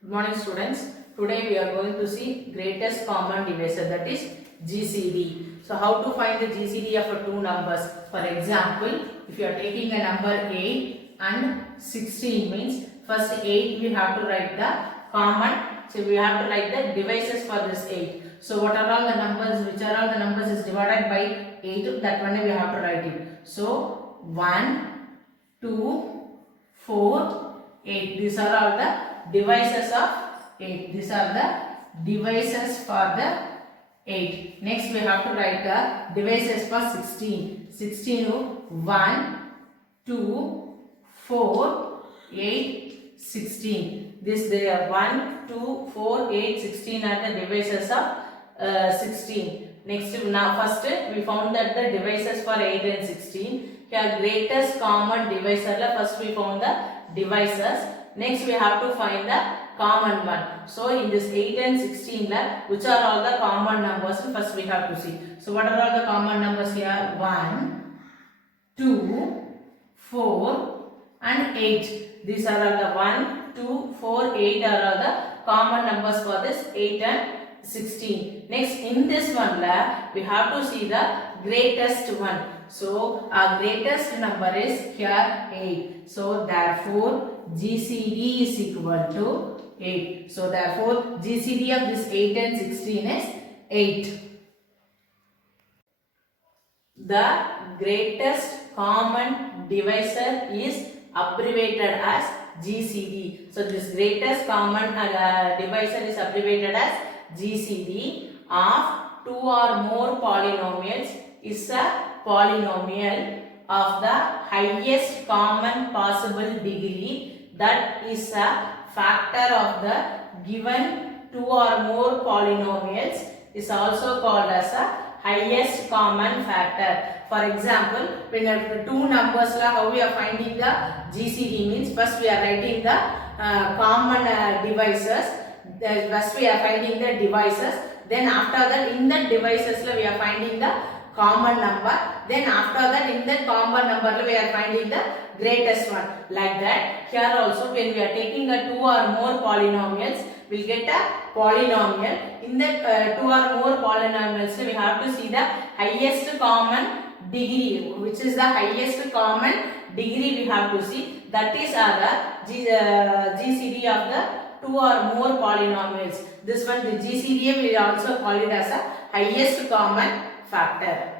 Good morning students. Today we are going to see greatest common divisor, that is GCD. So how to find the GCD of two numbers? For example, if you are taking a number 8 and 16 means first 8 we have to write the common. So we have to write the divisors for this 8. So what are all the numbers, which are all the numbers is divided by 8, that one we have to write it. So 1, 2, 4, 8. These are all the divisors of 8. These are the divisors for the 8. Next we have to write the divisors for 16. 16 1, 2, 4, 8, 16. This they are 1, 2, 4, 8, 16 are the divisors of 16. Next now first we found that the divisors for 8 and 16. Here greatest common divisor, first we found the divisors. Next we have to find the common one. So in this 8 and 16 which are all the common numbers, first we have to see. So what are all the common numbers here? 1, 2, 4 and 8. These are all the 1, 2, 4, 8 are all the common numbers for this 8 and 16. Next in this one we have to see the greatest one. So our greatest number is here 8. So therefore GCD is equal to 8. So therefore GCD of this 8 and 16 is 8. The greatest common divisor is abbreviated as GCD. So this greatest common divisor is abbreviated as GCD of two or more polynomials is a polynomial of the highest common possible degree that is a factor of the given two or more polynomials is also called as a highest common factor. For example, when two numbers how we are finding the GCD means first we are writing the common divisors. First we are finding the divisors, then after that in the divisors we are finding the common number, then after that in the common number we are finding the greatest one. Like that here also when we are taking a two or more polynomials, we will get a polynomial. In the two or more polynomials we have to see the highest common degree, which is the highest common degree we have to see, that is the GCD of the two or more polynomials. This one the GCD we also call it as a highest common factor.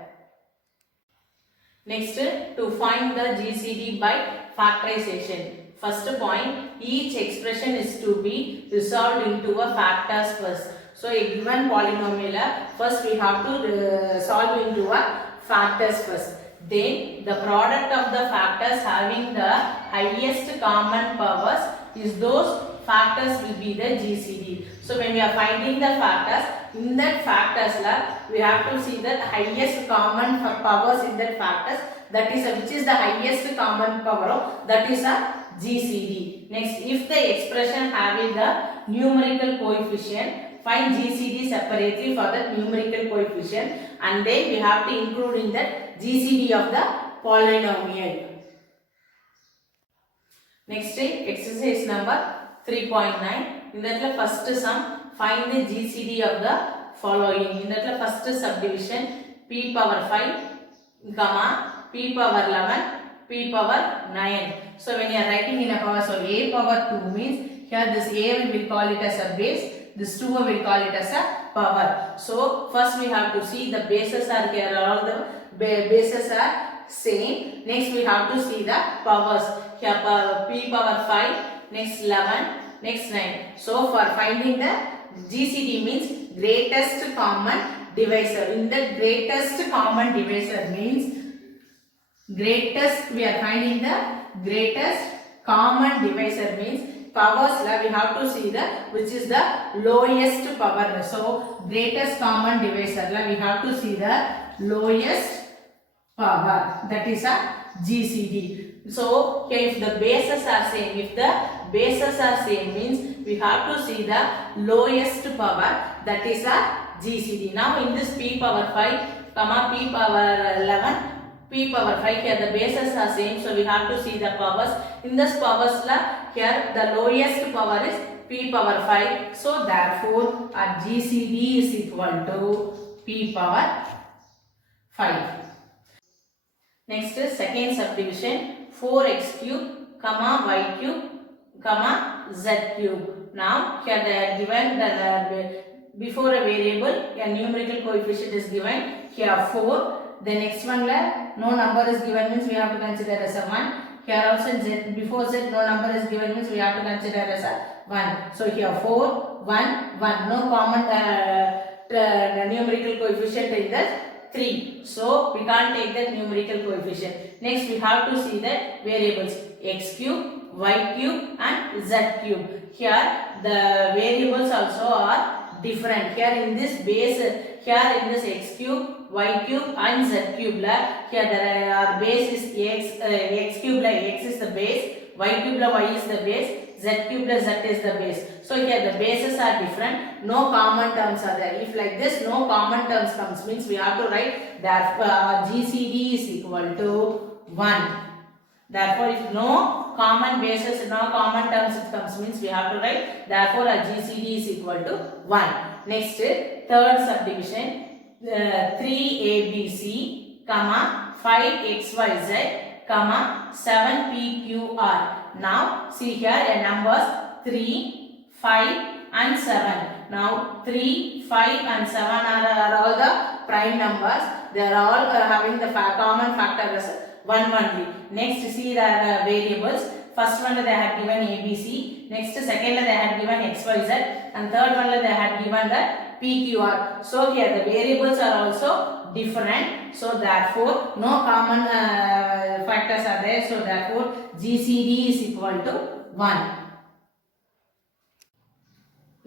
Next, to find the GCD by factorization. First point, each expression is to be resolved into a factors first. So a given polynomial, first we have to solve into a factors first. Then the product of the factors having the highest common powers is those factors will be the GCD. So when we are finding the factors, in that factors we have to see the highest common powers in that factors, that is which is the highest common power, that is a GCD. Next, if the expression having the numerical coefficient, find GCD separately for the numerical coefficient, and then we have to include in that GCD of the polynomial. Next, exercise number 3.9. In that first sum, find the GCD of the following. In that first subdivision, p power 5, comma, p power 11, p power 9. So when you are writing in a power, so a power 2 means here this a we will call it as a base, this 2 we will call it as a power. So first we have to see the bases are here, all the bases are same. Next we have to see the powers. Here p power 5, next 11, next 9. So for finding the GCD means greatest common divisor. In the greatest common divisor means greatest, we are finding the greatest common divisor means powers we have to see the which is the lowest power. So greatest common divisor we have to see the lowest power, that is a GCD. So here if the bases are same, if the bases are same means we have to see the lowest power, that is a GCD. Now in this p power 5, comma p power 11, p power 5, here the bases are same, so we have to see the powers. In this powers here the lowest power is p power 5. So therefore our GCD is equal to p power 5. Next second subdivision 4x cube comma y cube comma z cube. Now here they are given the before a variable a numerical coefficient is given, here 4. The next one no number is given means we have to consider as a 1. Here also z, before z no number is given means we have to consider as a 1. So here 4, 1, 1. No common numerical coefficient in the 3. So we can't take that numerical coefficient. Next we have to see the variables x cube, y cube and z cube. Here the variables also are different. Here in this base, here in this x cube, y cube and z cube here there are base is x cube x is the base, y cube y is the base, z cube z is the base. So here the bases are different, no common terms are there. If like this no common terms comes means we have to write that GCD is equal to 1. Therefore if no common bases, no common terms it comes means we have to write therefore our GCD is equal to 1. Next third subdivision 3ABC comma 5XYZ comma 7PQR. Now see here a numbers 3, 5 and 7. Now 3, 5 and 7 are all the prime numbers. They are all having the common factor as 1 only. Next see the variables. First one they had given ABC. Next second they had given XYZ. And third one they had given the PQR. So here the variables are also different. So therefore no common factors are there. So therefore GCD is equal to 1.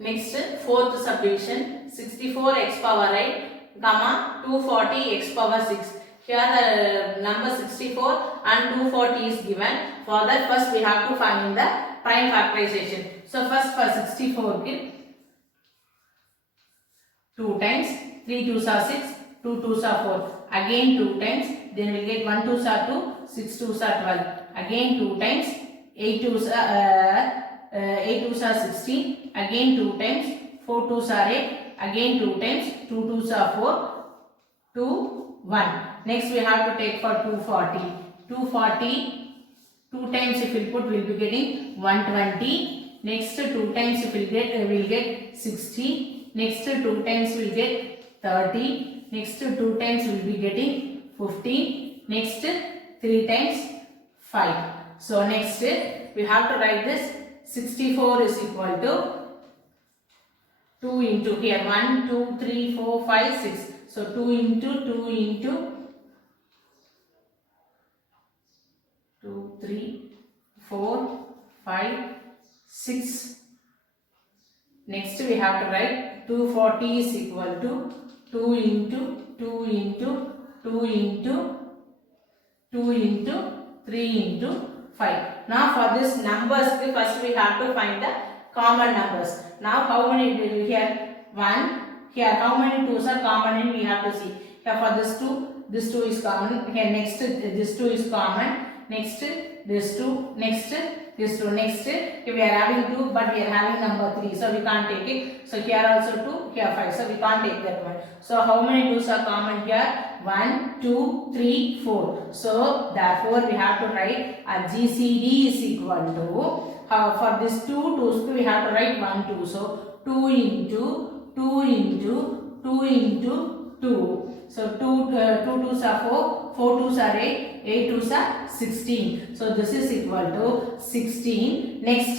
Next fourth subdivision 64x power 8 comma 240x power 6. Here the number 64 and 240 is given. For that first we have to find the prime factorization. So first for 64 2 times 3 2s are 6, 2 2s are 4. Again 2 times, then we get 1 2s are 2, 6 2s are 12. Again 2 times, 8 2s are 16. Again 2 times, 4 2s are 8. Again 2 times, 2 2s are 4, 2 1. Next we have to take for 240. 240, 2 times if we put we will be getting 120. Next 2 times if we will get 60. Next 2 times we will get 30. Next 2 times we will be getting 15. Next 3 times 5. So next we have to write this 64 is equal to 2 into here 1, 2, 3, 4, 5, 6. So 2 into 2 into 2, 3, 4, 5, 6. Next we have to write 240 is equal to 2 into 2 into 2 into 2 into 3 into 5. Now for this numbers first we have to find the common numbers. Now how many did we here? 1. Here how many 2s are common and we have to see. Here for this 2 is common. Here next this 2 is common. Next this 2. Next this 2. Next we are having 2 but we are having number 3. So we can't take it. So here also 2, here 5. So we can't take that one. So how many 2s are common here? 1, 2, 3, 4. So therefore we have to write a GCD is equal to for this 2 2s we have to write 1 2. So 2 into 2 into 2 into 2. So 2 2s are 4, 4 2s are 8, 8 2s are 16. So this is equal to 16. Next,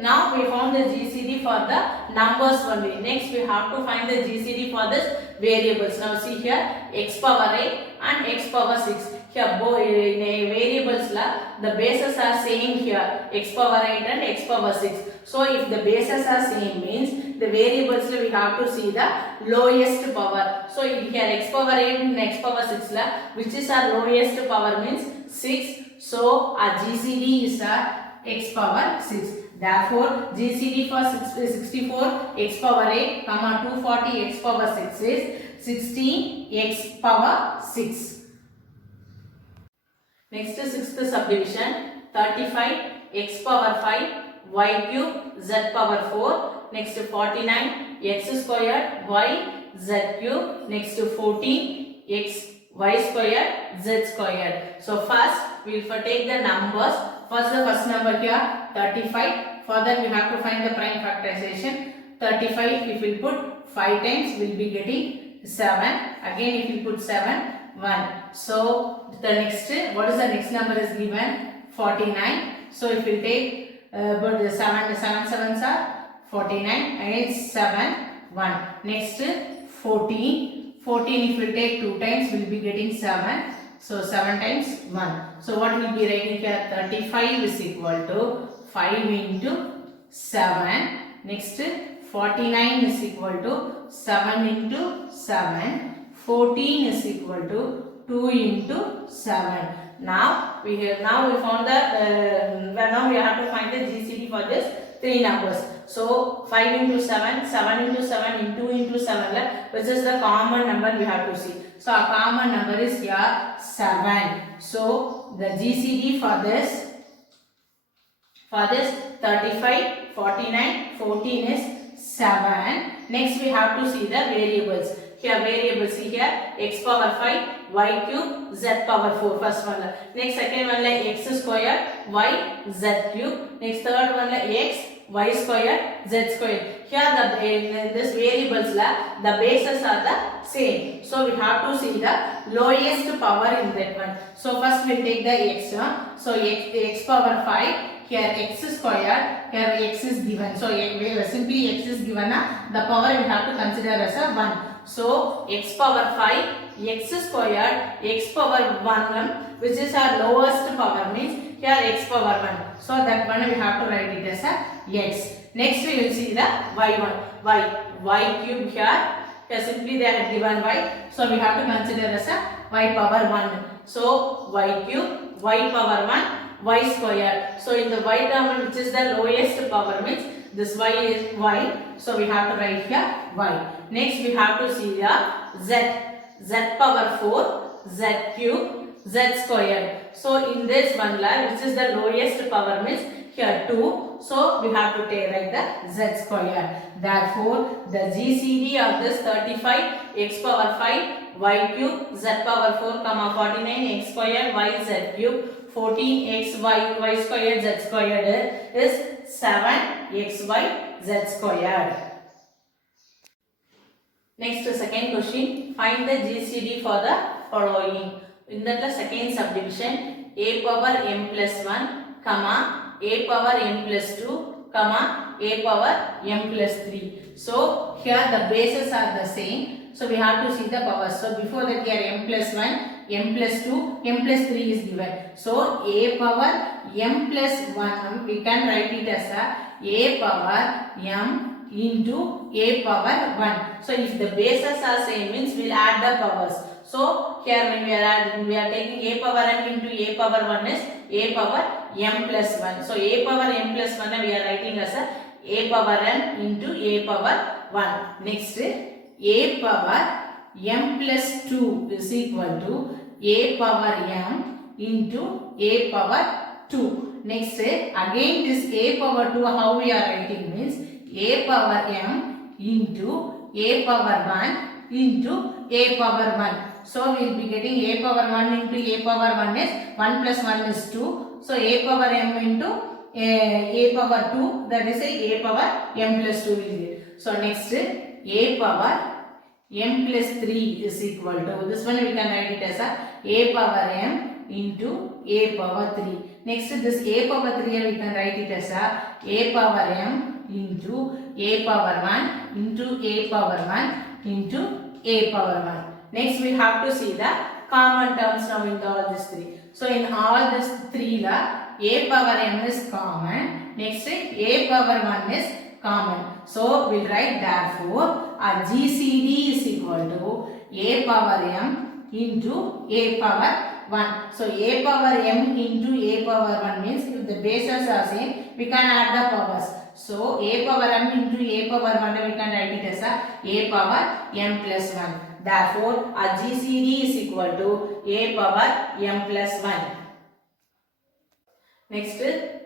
now we found the GCD for the numbers only. Next we have to find the GCD for this variables. Now see here x power 8 and x power 6. Here both in a variables the bases are same here x power 8 and x power 6. So if the bases are same means the variables we have to see the lowest power. So in here x power 8 and x power 6 which is our lowest power means 6. So our GCD is x power 6. Therefore GCD for 64 x power 8 comma 240 x power 6 is 16 x power 6. Next sixth subdivision 35 x power 5 y cube z power 4. Next 49 x square y z cube. Next 14 x y square z square. So first we will take the numbers. First the first number here 35. For that we have to find the prime factorization. 35 if we put 5 times we will be getting 7. Again if we put 7 1. So the next, what is the next number is given? 49. So if we take but the 7 sevens are 49 and it's 7 1. Next 14. 14 if we take 2 times we will be getting 7. So 7 times 1. So what will be writing here? 35 is equal to 5 into 7. Next 49 is equal to 7 into 7. 14 is equal to 2 into 7. Now we found the now we have to find the GCD for this three numbers. So 5 into 7, 7 into 7, and 2 into 7, which is the common number we have to see. So our common number is here 7. So the GCD for this 35, 49, 14 is 7. Next we have to see the variables. Here variables see here x power 5, y cube, z power 4. First one. Next second one like x square, y, z cube. Next third one like x, y square, z square. Here in this variables the bases are the same. So we have to see the lowest power in that one. So first we will take the x. So x power 5. Here x square, here x is given. So simply x is given. The power we have to consider as a 1. So x power 5, x square, x power 1, which is our lowest power, means here x power 1. So that one we have to write it as a x. Next we will see the y cube here. Here simply they have given y. So we have to consider as a y power 1. So y cube, y power 1. Y square. So in the y term, which is the lowest power, means this y is y. So we have to write here y. Next we have to see the z power 4, z cube, z square. So in this one which is the lowest power, means here 2. So we have to write the z square. Therefore the GCD of this 35 x power 5, y cube, z power 4, 49 x square, y z cube, 14 x y squared z squared is 7 x y z squared. Next second question, find the GCD for the following. In that second subdivision, a power m plus 1, comma a power m plus 2, comma a power m plus 3. So here the bases are the same. So we have to see the powers. So before that here m plus 1, m plus 2, m plus 3 is given. So a power m plus 1, we can write it as a power m into a power 1. So if the bases are same, means we will add the powers. So here when we are taking a power m into a power 1 is a power m plus 1. So a power m plus 1 we are writing as a power m into a power 1. Next a power m plus 2 is equal to a power m into a power 2. Next again this a power 2 how we are writing means a power m into a power 1 into a power 1. So we will be getting a power 1 into a power 1 is 1 plus 1 is 2. So a power m into a power 2, that is a power m plus 2 will get. So next a power m plus 3 is equal to, this one we can write it as a power m into a power 3. Next this a power 3 we can write it as a power m into a power 1 into a power 1 into a power 1. Next we have to see the common terms now in all these three. So in all these three a power m is common. Next a power 1 is common. So we will write therefore our GCD is equal to a power m into a power 1. So a power m into a power 1 means if the bases are same, we can add the powers. So a power m into a power 1 we can write it as a power m plus 1. Therefore our GCD is equal to a power m plus 1. Next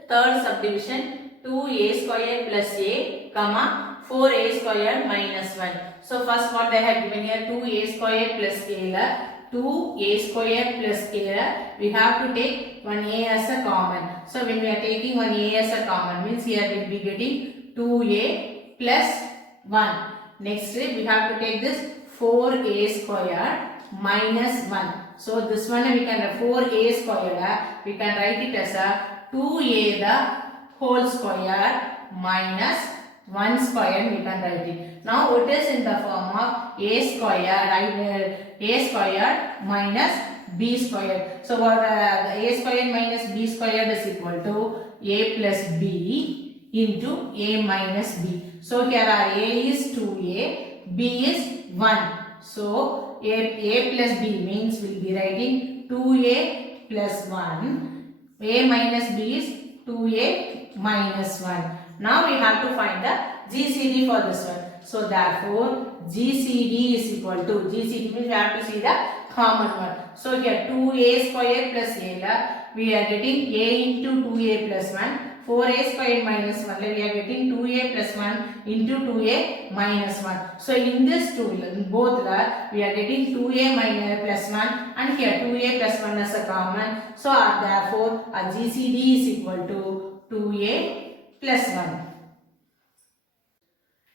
third subdivision, 2a square plus a, comma 4a square minus 1. So first what they have given here, 2a square plus a, 2a square plus a, we have to take one a as a common. So when we are taking one a as a common, means here we will be getting 2a plus 1. Next we have to take this 4a square minus 1. So this one we can 4a square, we can write it as a 2a the whole square minus 1 square, we can write it. Now it is in the form of a square, a square minus b square. So what a square minus b square is equal to a plus b into a minus b. So here our a is 2a, b is 1. So a plus b means we will be writing 2a plus 1, a minus b is 2a minus 1. Now we have to find the GCD for this one. So therefore GCD is equal to, GCD means we have to see the common one. So here 2a square plus a, we are getting a into 2a plus 1. 4a square minus 1, we are getting 2a plus 1 into 2a minus 1. So in this two, both we are getting 2a minus plus 1 and here 2a plus 1 as a common. So therefore our GCD is equal to 2a plus 1.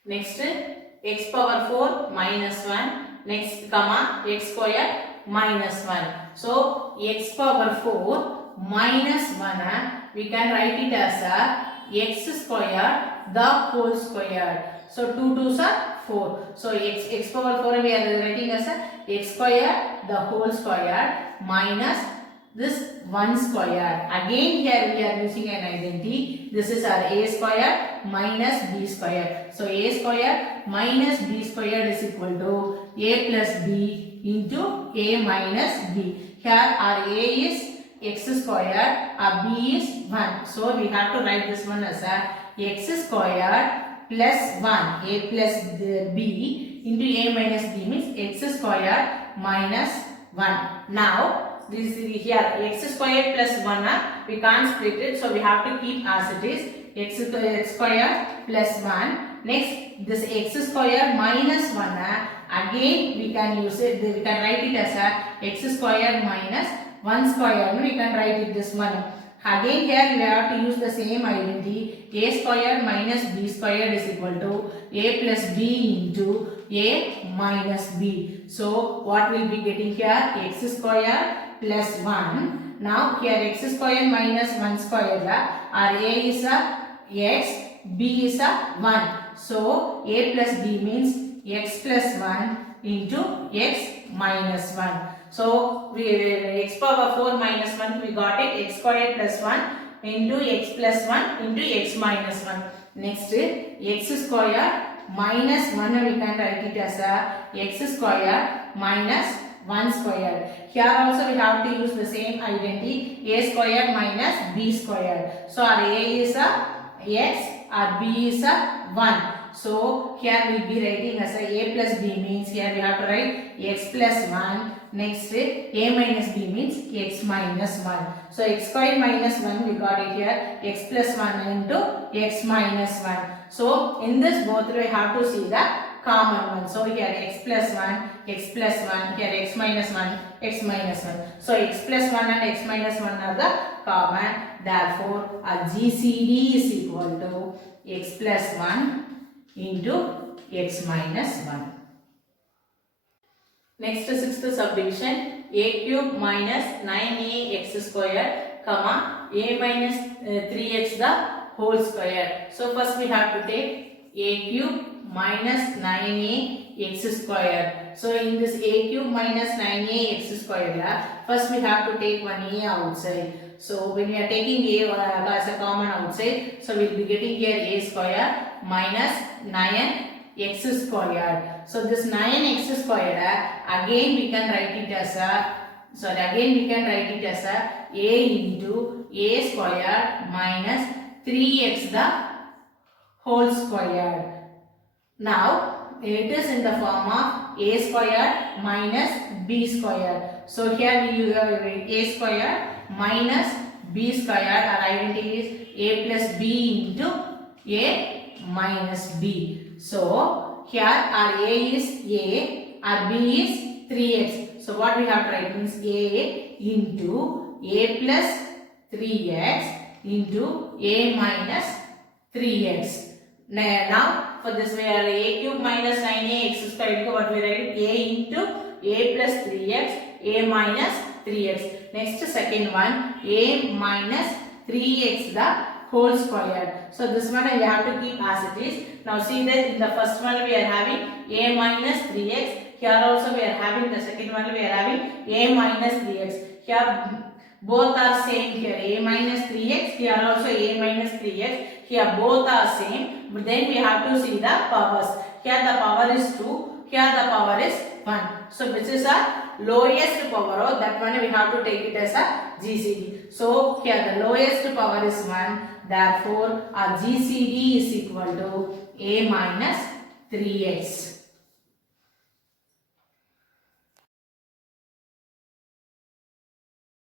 Next x power 4 minus 1, next comma x square minus 1. So x power 4 minus 1, we can write it as a x square the whole square. So 2 2s are 4. So x power 4 we are writing as a x square the whole square minus this 1 square. Again here we are using an identity. This is our a square minus b square. So a square minus b square is equal to a plus b into a minus b. Here our a is x square, our b is 1. So we have to write this one as a x square plus 1, a plus b into a minus b means x square minus 1. Now this is here x square plus 1, we can't split it, so we have to keep as it is x square plus 1. Next this x square minus 1, again we can use it, we can write it as a x square minus 1 square, we can write it this one. Again here we have to use the same identity, a square minus b square is equal to a plus b into a minus b. So what will be getting here, x square plus 1. Now here x square minus 1 square, our a is a x, b is a 1. So a plus b means x plus 1 into x minus 1. So we x power 4 minus 1, we got it x square plus 1 into x plus 1 into x minus 1. Next x square minus 1, we can write it as a x square minus 1 square. Here also we have to use the same identity, a square minus b square. So our a is a x, our b is a 1. So here we will be writing as a plus b means here we have to write x plus 1. Next a minus b means x minus 1. So x square minus 1 we got it here, x plus 1 into x minus 1. So in this both we have to see the common one. So here x plus 1, x plus 1, here x minus 1, x minus 1. So x plus 1 and x minus 1 are the common. Therefore our GCD is equal to x plus 1 into x minus 1. Next sixth subdivision, a cube minus 9ax square, comma a minus 3x the whole square. So first we have to take a cube minus 9ax square. So in this a cube minus 9ax square, first we have to take one a outside. So when we are taking a as a common outside, so we will be getting here a square minus 9x squared. So this 9x squared, again we can write it as a, a into a squared minus 3x the whole squared. Now it is in the form of a squared minus b squared. So here we use a squared minus b b square. Our identity is a plus b into a minus b. So here our a is a, our b is 3x. So what we have to write means a into a plus 3x into a minus 3x. Now for this we are a cube minus 9ax square. What we write? A into a plus 3x, a minus 3x. Next second one, a minus 3x the whole square. So this one we have to keep as it is. Now see that in the first one we are having a minus 3x. Here also we are having the second one we are having a minus 3x. Here both are same here, a minus 3x, here also a minus 3x, here both are same, but then we have to see the powers. Here the power is 2, here the power is 1. So which is our lowest power, that one we have to take it as a GCD. So here the lowest power is 1, therefore our GCD is equal to a minus 3x.